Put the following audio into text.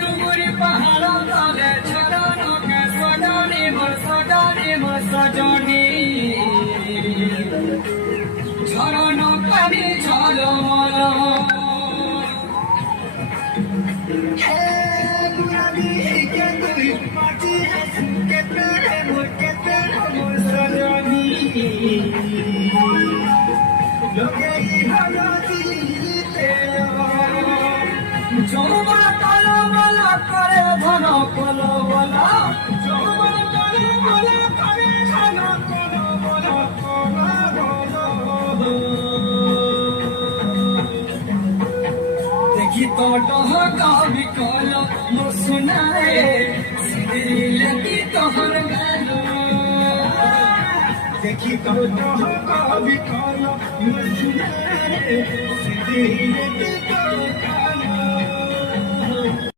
ডুবুরি পাহাড় তলে ছড়ানো কে সজনী মোর সজনী ঝরনো পানি ঝলমল যৌবন কলবলা করে ধন কলবলা যৌবন কলবলা করে ধন কলবলা দেখি তো ডহকা বিকল মো সুনারে সিদিলতি তোহর গাল দেখি তো ডহকা বিকল মো সুনারে সিদিলতি